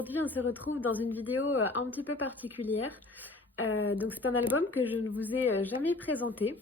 aujourd'hui on se retrouve dans une vidéo un petit peu particulière. Donc c'est un album que je ne vous ai jamais présenté.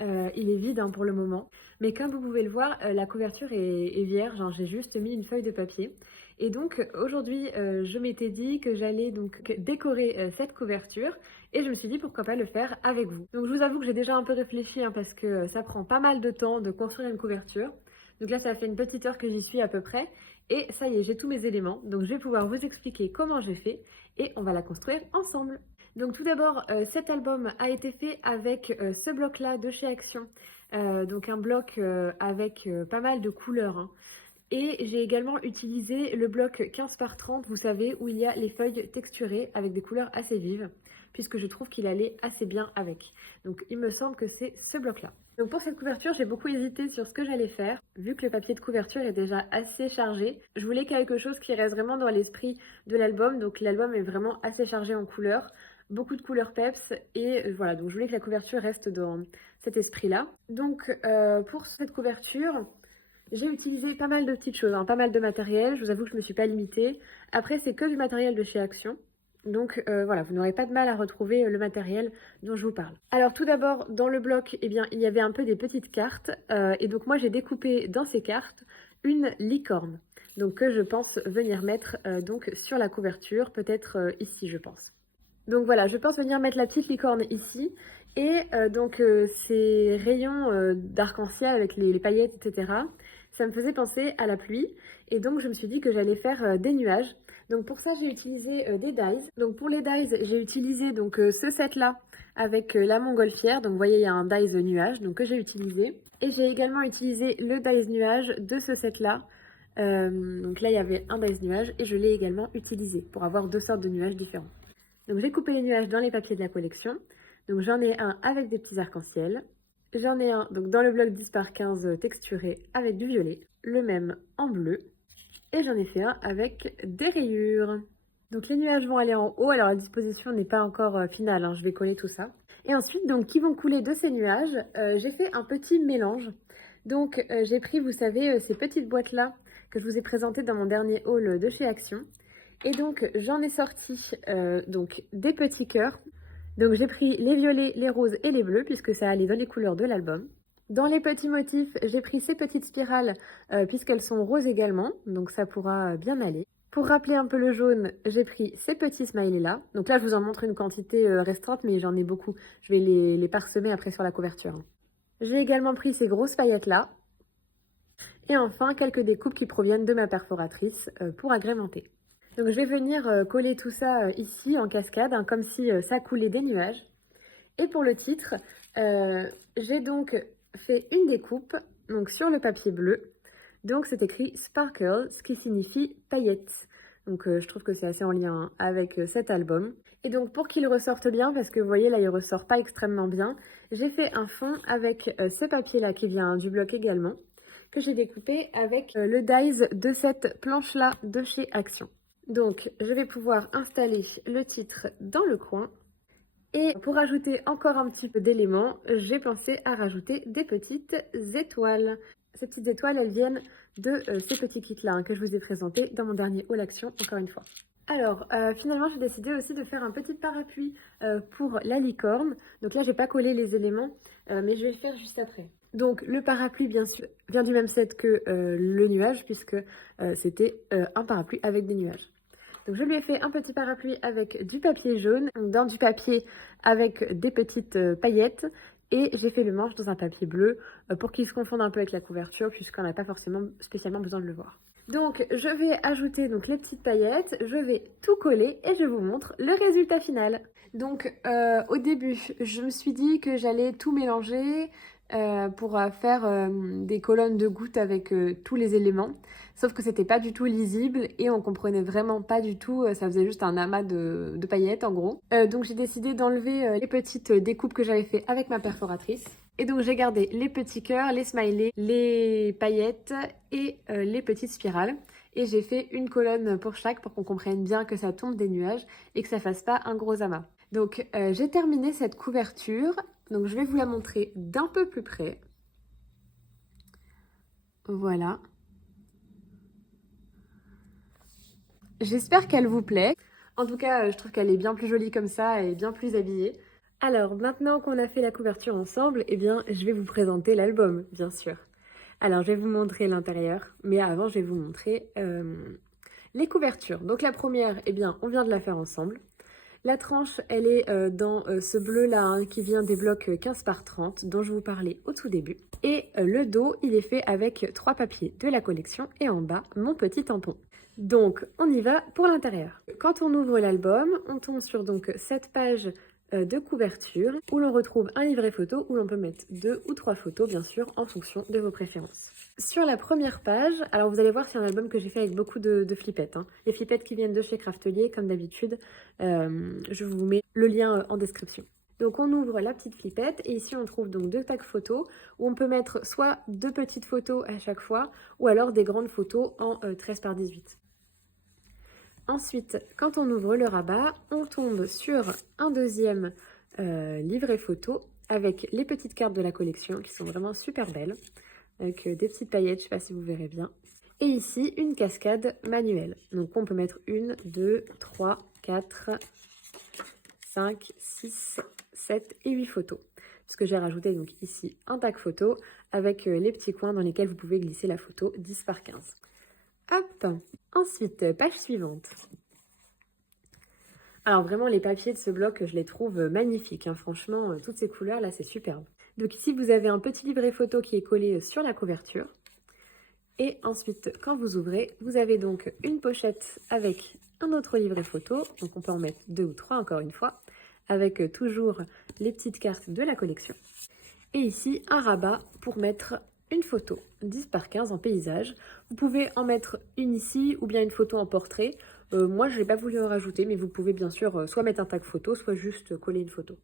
Il est vide hein, pour le moment. Mais comme vous pouvez le voir, la couverture est vierge, hein. J'ai juste mis une feuille de papier. Et donc aujourd'hui, je m'étais dit que j'allais donc décorer cette couverture. Et je me suis dit pourquoi pas le faire avec vous. Donc je vous avoue que j'ai déjà un peu réfléchi hein, parce que ça prend pas mal de temps de construire une couverture. Donc là, ça fait une petite heure que j'y suis à peu près. Et ça y est, j'ai tous mes éléments. Donc je vais pouvoir vous expliquer comment j'ai fait et on va la construire ensemble. Donc tout d'abord, cet album a été fait avec ce bloc-là de chez Action. Donc un bloc avec pas mal de couleurs, hein. Et j'ai également utilisé le bloc 15 par 30, vous savez, où il y a les feuilles texturées avec des couleurs assez vives, puisque je trouve qu'il allait assez bien avec. Donc il me semble que c'est ce bloc-là. Donc pour cette couverture, j'ai beaucoup hésité sur ce que j'allais faire. Vu que le papier de couverture est déjà assez chargé, je voulais quelque chose qui reste vraiment dans l'esprit de l'album. Donc l'album est vraiment assez chargé en couleurs, beaucoup de couleurs peps, et voilà, donc je voulais que la couverture reste dans cet esprit-là. Donc pour cette couverture, j'ai utilisé pas mal de petites choses, hein, pas mal de matériel. Je vous avoue que je ne me suis pas limitée. Après, c'est que du matériel de chez Action. Donc voilà, vous n'aurez pas de mal à retrouver le matériel dont je vous parle. Alors tout d'abord, dans le bloc, eh bien, il y avait un peu des petites cartes. Et donc moi, j'ai découpé dans ces cartes une licorne. Donc que je pense venir mettre donc sur la couverture, peut-être ici, je pense. Donc voilà, je pense venir mettre la petite licorne ici. Et donc ces rayons d'arc-en-ciel avec les paillettes, etc., ça me faisait penser à la pluie. Et donc je me suis dit que j'allais faire des nuages. Donc pour ça, j'ai utilisé des dies. Donc pour les dies, j'ai utilisé donc ce set-là avec la montgolfière. Donc vous voyez, il y a un dies nuage donc, que j'ai utilisé. Et j'ai également utilisé le dies nuage de ce set-là. Donc là, il y avait un dies nuage et je l'ai également utilisé pour avoir deux sortes de nuages différents. Donc j'ai coupé les nuages dans les papiers de la collection. Donc j'en ai un avec des petits arcs-en-ciel. J'en ai un donc dans le bloc 10 par 15 texturé avec du violet. Le même en bleu. Et j'en ai fait un avec des rayures. Donc les nuages vont aller en haut. Alors la disposition n'est pas encore finale, hein. Je vais coller tout ça. Et ensuite, donc qui vont couler de ces nuages, j'ai fait un petit mélange. Donc j'ai pris, vous savez, ces petites boîtes-là que je vous ai présentées dans mon dernier haul de chez Action. Et donc, j'en ai sorti donc, des petits cœurs. Donc, j'ai pris les violets, les roses et les bleus, puisque ça allait dans les couleurs de l'album. Dans les petits motifs, j'ai pris ces petites spirales, puisqu'elles sont roses également. Donc, ça pourra bien aller. Pour rappeler un peu le jaune, j'ai pris ces petits smileys-là. Donc là, je vous en montre une quantité restreinte, mais j'en ai beaucoup. Je vais les parsemer après sur la couverture. J'ai également pris ces grosses paillettes-là. Et enfin, quelques découpes qui proviennent de ma perforatrice pour agrémenter. Donc je vais venir coller tout ça ici en cascade, hein, comme si ça coulait des nuages. Et pour le titre, j'ai donc fait une découpe donc sur le papier bleu. Donc c'est écrit Sparkle, ce qui signifie paillettes. Donc je trouve que c'est assez en lien avec cet album. Et donc pour qu'il ressorte bien, parce que vous voyez là il ressort pas extrêmement bien, j'ai fait un fond avec ce papier là qui vient du bloc également, que j'ai découpé avec le dies de cette planche là de chez Action. Donc, je vais pouvoir installer le titre dans le coin. Et pour ajouter encore un petit peu d'éléments, j'ai pensé à rajouter des petites étoiles. Ces petites étoiles, elles viennent de ces petits kits-là hein, que je vous ai présentés dans mon dernier haul Action, encore une fois. Alors, finalement, j'ai décidé aussi de faire un petit parapluie pour la licorne. Donc là, j'ai pas collé les éléments, mais je vais le faire juste après. Donc, le parapluie, bien sûr, vient du même set que le nuage, puisque c'était un parapluie avec des nuages. Donc je lui ai fait un petit parapluie avec du papier jaune, dans du papier avec des petites paillettes, et j'ai fait le manche dans un papier bleu pour qu'il se confonde un peu avec la couverture, puisqu'on n'a pas forcément spécialement besoin de le voir. Donc je vais ajouter donc, les petites paillettes, je vais tout coller et je vous montre le résultat final. Donc au début, je me suis dit que j'allais tout mélanger pour faire des colonnes de gouttes avec tous les éléments. Sauf que c'était pas du tout lisible et on comprenait vraiment pas du tout, ça faisait juste un amas de paillettes en gros. Donc j'ai décidé d'enlever les petites découpes que j'avais fait avec ma perforatrice. Et donc j'ai gardé les petits cœurs, les smileys, les paillettes et les petites spirales. Et j'ai fait une colonne pour chaque pour qu'on comprenne bien que ça tombe des nuages et que ça fasse pas un gros amas. Donc j'ai terminé cette couverture, donc je vais vous la montrer d'un peu plus près. Voilà. J'espère qu'elle vous plaît. En tout cas, je trouve qu'elle est bien plus jolie comme ça et bien plus habillée. Alors, maintenant qu'on a fait la couverture ensemble, eh bien, je vais vous présenter l'album, bien sûr. Alors, je vais vous montrer l'intérieur, mais avant, je vais vous montrer les couvertures. Donc, la première, eh bien, on vient de la faire ensemble. La tranche, elle est dans ce bleu-là, hein, qui vient des blocs 15 par 30, dont je vous parlais au tout début. Et le dos, il est fait avec 3 papiers de la collection et en bas, mon petit tampon. Donc, on y va pour l'intérieur. Quand on ouvre l'album, on tombe sur donc cette page de couverture où l'on retrouve un livret photo où l'on peut mettre 2 ou 3 photos, bien sûr, en fonction de vos préférences. Sur la première page, alors vous allez voir, c'est un album que j'ai fait avec beaucoup de flippettes. Hein. Les flippettes qui viennent de chez Craftelier, comme d'habitude. Je vous mets le lien en description. Donc on ouvre la petite flippette et ici on trouve donc 2 tags photos où on peut mettre soit 2 petites photos à chaque fois ou alors des grandes photos en 13 par 18. Ensuite, quand on ouvre le rabat, on tombe sur un deuxième livret photo avec les petites cartes de la collection qui sont vraiment super belles, avec des petites paillettes, je ne sais pas si vous verrez bien. Et ici, une cascade manuelle. Donc on peut mettre 1, 2, 3, 4, 5, 6, 7 et 8 photos. Puisque j'ai rajouté donc ici un tag photo avec les petits coins dans lesquels vous pouvez glisser la photo 10 par 15. Hop! Ensuite, page suivante. Alors vraiment, les papiers de ce bloc, je les trouve magnifiques. Hein. Franchement, toutes ces couleurs là, c'est superbe. Donc ici, vous avez un petit livret photo qui est collé sur la couverture. Et ensuite, quand vous ouvrez, vous avez donc une pochette avec un autre livret photo. Donc on peut en mettre 2 ou 3 encore une fois, avec toujours les petites cartes de la collection. Et ici, un rabat pour mettre une photo 10 par 15 en paysage. Vous pouvez en mettre une ici ou bien une photo en portrait. Moi, je n'ai pas voulu en rajouter, mais vous pouvez bien sûr soit mettre un tag photo, soit juste coller une photo.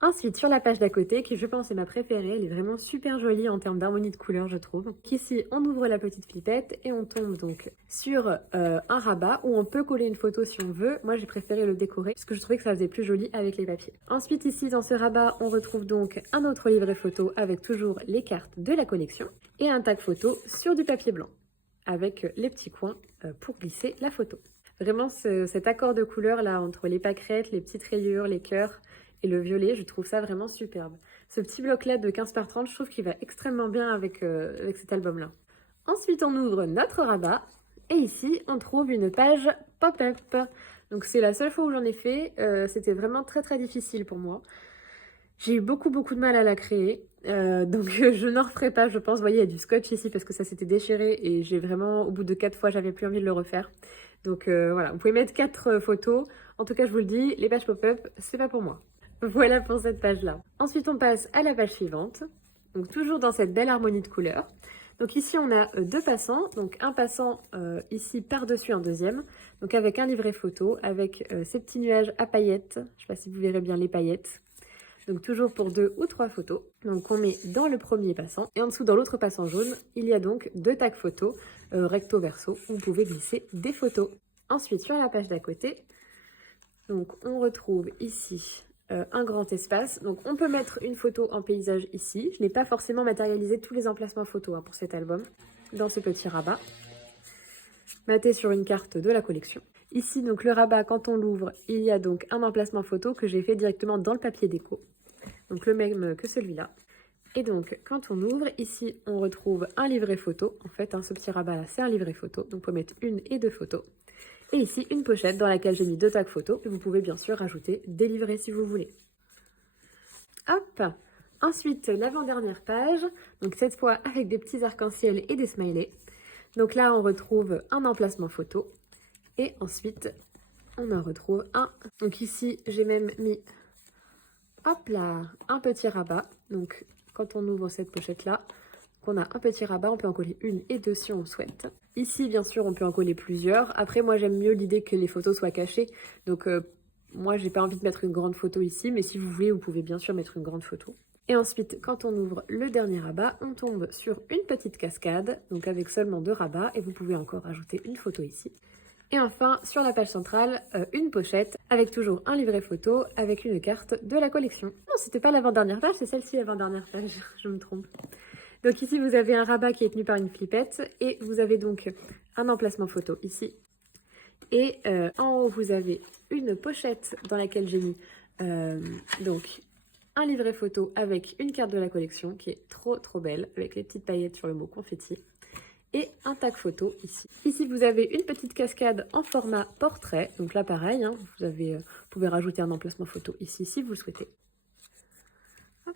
Ensuite, sur la page d'à côté, qui je pense est ma préférée, elle est vraiment super jolie en termes d'harmonie de couleurs, je trouve. Ici, on ouvre la petite flippette et on tombe donc sur un rabat où on peut coller une photo si on veut. Moi, j'ai préféré le décorer parce que je trouvais que ça faisait plus joli avec les papiers. Ensuite, ici, dans ce rabat, on retrouve donc un autre livret photo avec toujours les cartes de la collection et un tag photo sur du papier blanc avec les petits coins pour glisser la photo. Vraiment, cet accord de couleurs là entre les pâquerettes, les petites rayures, les cœurs et le violet, je trouve ça vraiment superbe. Ce petit bloc-là de 15 par 30, je trouve qu'il va extrêmement bien avec cet album-là. Ensuite, on ouvre notre rabat. Et ici, on trouve une page pop-up. Donc, c'est la seule fois où j'en ai fait. C'était vraiment très, très difficile pour moi. J'ai eu beaucoup, beaucoup de mal à la créer. Donc, je n'en referai pas, je pense. Vous voyez, il y a du scotch ici parce que ça s'était déchiré. Et j'ai vraiment, au bout de 4 fois, j'avais plus envie de le refaire. Donc, voilà, vous pouvez mettre 4 photos. En tout cas, je vous le dis, les pages pop-up, c'est pas pour moi. Voilà pour cette page-là. Ensuite, on passe à la page suivante. Donc, toujours dans cette belle harmonie de couleurs. Donc ici, on a 2 passants. Donc, un passant ici par-dessus un deuxième. Donc, avec un livret photo, avec ces petits nuages à paillettes. Je ne sais pas si vous verrez bien les paillettes. Donc, toujours pour 2 ou 3 photos. Donc, on met dans le premier passant. Et en dessous, dans l'autre passant jaune, il y a donc 2 tags photos recto-verso où vous pouvez glisser des photos. Ensuite, sur la page d'à côté, donc on retrouve ici un grand espace. Donc on peut mettre une photo en paysage ici. Je n'ai pas forcément matérialisé tous les emplacements photos pour cet album dans ce petit rabat. Maté sur une carte de la collection. Ici donc le rabat, quand on l'ouvre, il y a donc un emplacement photo que j'ai fait directement dans le papier déco. Donc le même que celui-là. Et donc quand on ouvre, ici on retrouve un livret photo. En fait, ce petit rabat là, c'est un livret photo. Donc on peut mettre 1 et 2 photos. Et ici, une pochette dans laquelle j'ai mis 2 tags photos. Et vous pouvez bien sûr rajouter des livrets si vous voulez. Hop! Ensuite, l'avant-dernière page. Donc cette fois avec des petits arcs-en-ciel et des smileys. Donc là, on retrouve un emplacement photo. Et ensuite, on en retrouve un. Donc ici, j'ai même mis, hop là, un petit rabat. Donc quand on ouvre cette pochette-là, on a un petit rabat, on peut en coller 1 et 2 si on souhaite. Ici, bien sûr, on peut en coller plusieurs. Après, moi, j'aime mieux l'idée que les photos soient cachées. Donc, moi, j'ai pas envie de mettre une grande photo ici, mais si vous voulez, vous pouvez bien sûr mettre une grande photo. Et ensuite, quand on ouvre le dernier rabat, on tombe sur une petite cascade, donc avec seulement 2 rabats, et vous pouvez encore ajouter une photo ici. Et enfin, sur la page centrale, une pochette avec toujours un livret photo avec une carte de la collection. Non, c'était pas l'avant-dernière page, c'est celle-ci l'avant-dernière page, je me trompe. Donc ici, vous avez un rabat qui est tenu par une flippette et vous avez donc un emplacement photo ici. Et en haut, vous avez une pochette dans laquelle j'ai mis donc un livret photo avec une carte de la collection qui est trop belle avec les petites paillettes sur le mot confetti. Et un tag photo ici. Ici, vous avez une petite cascade en format portrait. Donc là, pareil, hein, vous pouvez rajouter un emplacement photo ici si vous le souhaitez. Hop.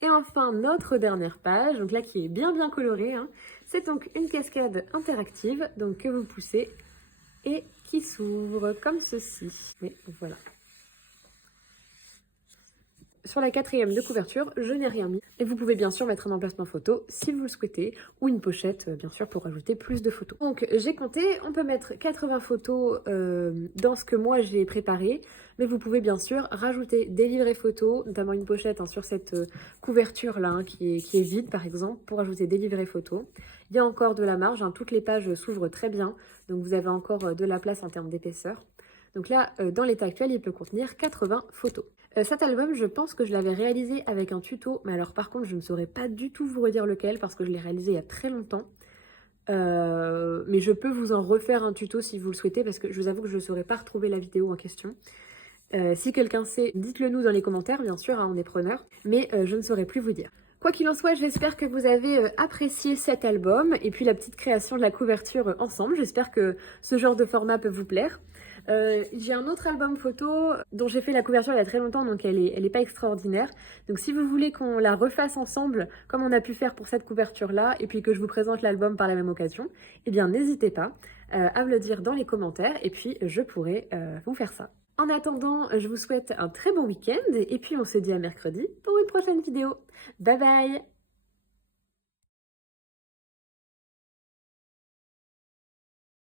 Et enfin, notre dernière page, donc là qui est bien colorée, hein, c'est donc une cascade interactive donc que vous poussez et qui s'ouvre comme ceci. Mais voilà. Sur la 4e de couverture, je n'ai rien mis. Et vous pouvez bien sûr mettre un emplacement photo si vous le souhaitez, ou une pochette bien sûr pour ajouter plus de photos. Donc j'ai compté, on peut mettre 80 photos dans ce que moi j'ai préparé, mais vous pouvez bien sûr rajouter des livrets photos, notamment une pochette hein, sur cette couverture là hein, qui est vide par exemple, pour ajouter des livrets photos. Il y a encore de la marge, hein, toutes les pages s'ouvrent très bien, donc vous avez encore de la place en termes d'épaisseur. Donc là, dans l'état actuel, il peut contenir 80 photos. Cet album, je pense que je l'avais réalisé avec un tuto, mais alors par contre, je ne saurais pas du tout vous redire lequel, parce que je l'ai réalisé il y a très longtemps. Mais je peux vous en refaire un tuto si vous le souhaitez, parce que je vous avoue que je ne saurais pas retrouver la vidéo en question. Si quelqu'un sait, dites-le nous dans les commentaires, bien sûr, hein, on est preneurs, mais je ne saurais plus vous dire. Quoi qu'il en soit, j'espère que vous avez apprécié cet album et puis la petite création de la couverture ensemble. J'espère que ce genre de format peut vous plaire. J'ai un autre album photo dont j'ai fait la couverture il y a très longtemps, donc elle est pas extraordinaire. Donc si vous voulez qu'on la refasse ensemble, comme on a pu faire pour cette couverture-là, et puis que je vous présente l'album par la même occasion, eh bien n'hésitez pas à me le dire dans les commentaires, et puis je pourrai vous faire ça. En attendant, je vous souhaite un très bon week-end, et puis on se dit à mercredi pour une prochaine vidéo. Bye bye!